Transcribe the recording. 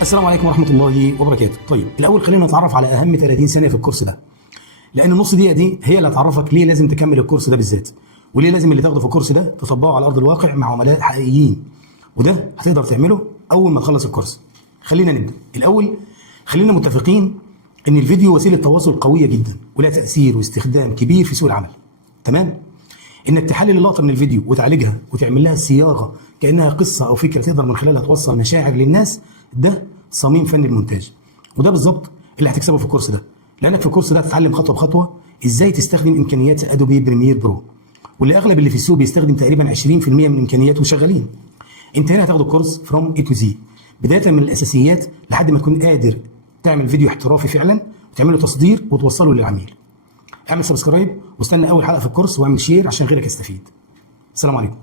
السلام عليكم ورحمة الله وبركاته. طيب الأول خلينا نتعرف على أهم 30 ثانية في الكورس ده، لأن النص دقيقة دي هي اللي هتعرفك ليه لازم تكمل الكورس ده بالذات، وليه لازم اللي تاخده في الكورس ده تطبقه على أرض الواقع مع عملاء حقيقيين، وده هتقدر تعمله أول ما تخلص الكورس. خلينا نبدأ. الأول خلينا متفقين إن الفيديو وسيلة تواصل قوية جدا ولها تأثير واستخدام كبير في سوق العمل. تمام؟ انك تحلل اللقطه من الفيديو وتعالجها وتعمل لها صياغه كانها قصه او فكره تقدر من خلالها توصل مشاعر للناس، ده صميم فن المونتاج. وده بالظبط اللي هتكسبه في الكورس ده، لانك في الكورس ده هتتعلم خطوه بخطوه ازاي تستخدم امكانيات ادوبي بريمير برو، واللي اغلب اللي في السوق بيستخدم تقريبا 20% من امكانياته شغالين. انت هنا هتاخد الكورس فروم اي تو زي، بدايه من الاساسيات لحد ما تكون قادر تعمل فيديو احترافي فعلا وتعمله تصدير وتوصله للعميل. اعمل سبسكرايب واستنى اول حلقه في الكورس واعمل شير عشان غيرك يستفيد. السلام عليكم.